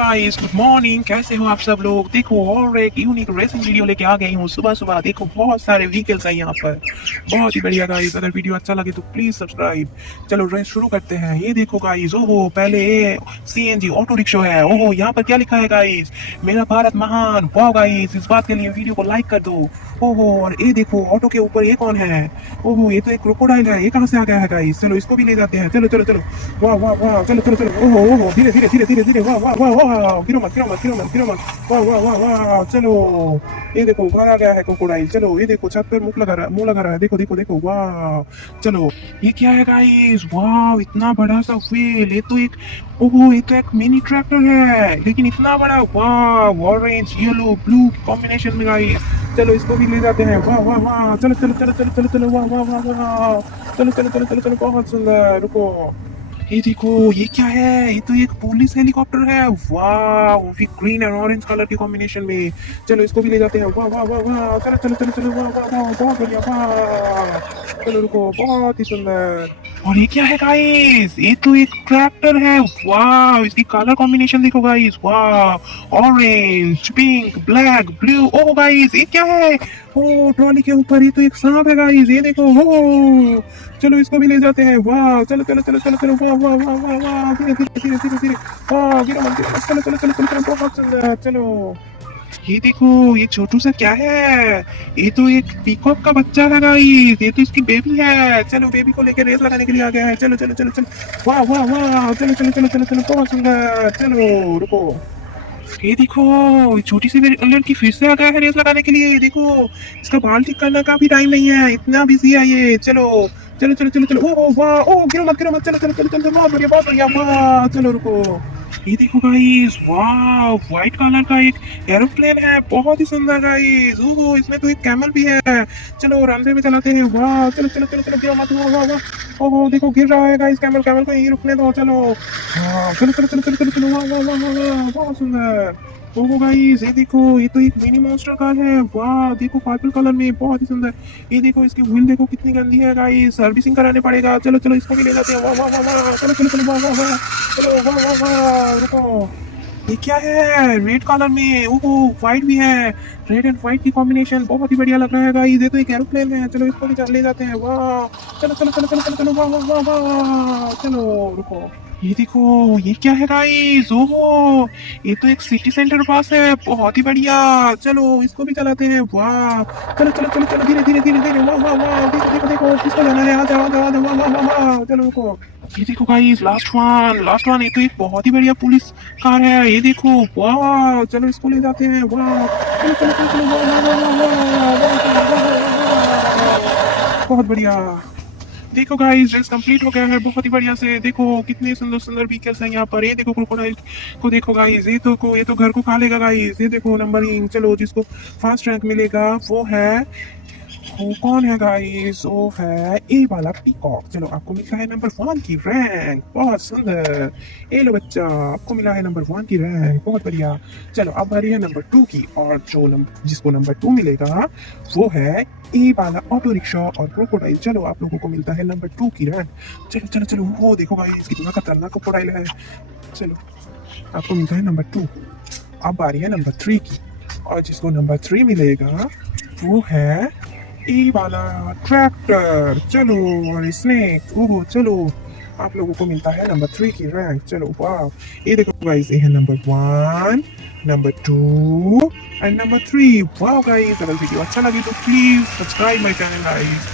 Guys, good morning. कैसे हो आप सब लोग? देखो और एक यूनिक रेसिंग वीडियो लेके आ गई हूँ सुबह सुबह। देखो बहुत सारे व्हीकल्स हैं यहाँ पर, बहुत ही बढ़िया गाइस। अगर वीडियो अच्छा लगे तो प्लीज सब्सक्राइब। चलो रेस शुरू करते हैं। ये देखो गाइस, ओहो पहले ये सीएनजी ऑटो रिक्शा है। ओहो यहाँ पर क्या लिखा है गाइस? मेरा भारत महान। वाह गाइस, इस बात के लिए वीडियो को लाइक कर दो। ओहो और ये देखो ऑटो के ऊपर ये कौन है? ओहो ये तो एक क्रोकोडाइल है। ये कहाँ से आ गया है गाइस? चलो इसको भी ले जाते हैं। चलो चलो चलो, वाह वाह वाह, चलो चलो चलो। ओहो ओहो, धीरे धीरे धीरे धीरे धीरे, वाह वाह वाह वाह, गिरो मत गिरो मत गिरो मत गिरो मत, वाह वाह वाह वाह। चलो ये देखो घर आ गया है क्रोकोडाइल। चलो ये देखो छत पर मुंह लगा रहा है। देखो देखो देखो, वाह। चलो ये क्या है गाइस? वाह इतना बड़ा सा व्हील। ये तो एक, ओहो ये तो एक मिनी ट्रैक्टर है, लेकिन इतना बड़ा। वाह ऑरेंज येलो ब्लू कॉम्बिनेशन में गाइस। चलो इसको भी ले जाते हैं। वाह वाह वाह, चलो चलो चलो चलो चलो चलो, वाह वाह वाह वाह, चलो चलो चलो चलो चलो, बहुत सुंदर। रुको ये देखो, ये क्या है? ये तो एक पुलिस हेलीकॉप्टर है। वाह वो भी ग्रीन एंड ऑरेंज कलर के कॉम्बिनेशन में। चलो इसको भी ले जाते हैं। वाह वाह वाह वाह, चलो चलो चलो चलो, वाह वाह वाह, बहुत बढ़िया। वाह चलो रुको, बहुत ही सुंदर। और ये क्या है गाइस? ये तो एक ट्रैक्टर है। वाह इसकी कलर कॉम्बिनेशन देखो गाइस। वाह ऑरेंज पिंक ब्लैक ब्लू। ओह गाइस ये क्या है? ओ ट्रॉली के ऊपर ये तो एक सांप है गाइस। ये देखो, हो चलो इसको भी ले जाते हैं। वाह चलो चलो चलो चलो चलो, वाह वाह वाह वाह वाह, धीरे धीरे धीरे धीरे धीरे, वाह गिरो मत गिरो मत, चलो चलो चलो चलो चलो, बहुत सुंदर। चलो ये देखो, ये छोटू सा क्या है? ये तो एक पीकॉक का बच्चा है गाइस। ये तो इसकी बेबी है। चलो बेबी को लेकर रेस लगाने के लिए आ गया है। चलो चलो चलो चलो, वाह वाह वाह, चलो चलो चलो चलो चलो, बहुत सुंदर। चलो रुको, ये देखो छोटी सी लड़की फिर से आ गया है रेस लगाने के लिए। देखो इसका बाल ठीक करने का भी टाइम नहीं है, इतना बिजी है ये। चलो चलो चलो चलो चलो, ओह वाह, ओह गिरो मत, चलो चलो चलो चलो, बहुत बढ़िया बहुत बढ़िया, वाह। चलो रुको, ये देखो गाइस, वाह व्हाइट कलर का एक एरोप्लेन है, बहुत ही सुंदर गाइस। ओह इसमें तो एक कैमल भी है। चलो रनवे में चलाते हैं। वाह चलो चलो चलो चलो, गिरो मत, वाह वाह वाह। ओह देखो गिर रहा है गाइस कैमल, कैमल को यहीं रुकने दो। चलो हाँ चलो चलो चलो चलो चलो चलो, वाह वाह वाह वाह वाह, बहुत सुंदर। ओह गाइस ये देखो, ये तो एक मिनी मॉन्स्टर कार है। वाह देखो पर्पल कलर में, बहुत ही सुंदर। ये देखो इसकी व्हील देखो कितनी गंदी है गाइस, सर्विसिंग कराने पड़ेगा। चलो चलो इसको भी ले जाते हैं। वाह वाह वाह वाह, चलो चलो चलो, वाह वाह वाह, चलो वाह वाह वाह। रुको ये क्या है? रेड कलर में, ओहो व्हाइट भी है। रेड एंड व्हाइट की कॉम्बिनेशन बहुत ही बढ़िया लग रहा है गाइस। ये तो एक एरोप्लेन है। चलो इसको भी ले जाते हैं। वाह चलो चलो चलो चलो चलो चलो, वाह वाह वाह वाह। चलो रुको, ये देखो ये क्या है गाइस? ओहो ये तो एक सिटी सेंटर पास है, बहुत ही बढ़िया। चलो इसको भी चलाते हैं। वाह चलो चलो चलो चलो, धीरे धीरे धीरे धीरे, वाह वाह वाह, देखो देखो देखो किसको जाना है, आ जाओ आ जाओ आ जाओ, वाह वाह वाह वाह। चलो रुको, ये देखो गाइस लास्ट वन, ये तो एक बहुत ही बढ़िया पुलिस कार है। ये देखो, वाह चलो इसको ले जाते हैं। वाह चलो चलो चलो चलो, वाह वाह वाह वाह वाह, बहुत बढ़िया। देखो गाइस रेस कंप्लीट हो गया है बहुत ही बढ़िया से। देखो कितने सुंदर सुंदर व्हीकल्स हैं यहाँ पर। ये देखो क्रोकोडाइल को देखो गाइस, ये तो घर को खा लेगा गाइस। ये देखो नंबरिंग। चलो जिसको फर्स्ट रैंक मिलेगा वो है, वो कौन है गाइस? वो है ए वाला पीकॉक। चलो आपको मिला है नंबर 1 की रैंक, बहुत सुंदर। ए लो बच्चा, आपको मिला है नंबर 1 की रैंक, बहुत बढ़िया। चलो अब बारी है नंबर 2 की, और जो जिसको नंबर 2 मिलेगा वो है ए वाला ऑटो रिक्शा और क्रोकोडाइल। चलो आप लोगों को मिलता है नंबर 2 की रैंक। चलो चलो चलो, वो देखो गाइस कितना खतरनाक क्रोकोडाइल है। चलो आपको मिलता है नंबर 2। अब बारी है नंबर 3 की, और जिसको नंबर 3 मिलेगा वो है ए वाला ट्रैक्टर। चलो और स्नेक, ओह चलो आप लोगों को मिलता है नंबर 3 की रैंक। चलो वाह, ये देखो गाइस, ये है नंबर 1, नंबर 2 एंड नंबर 3। वाह गाइस, अगर वीडियो अच्छा लगे तो please subscribe my channel guys.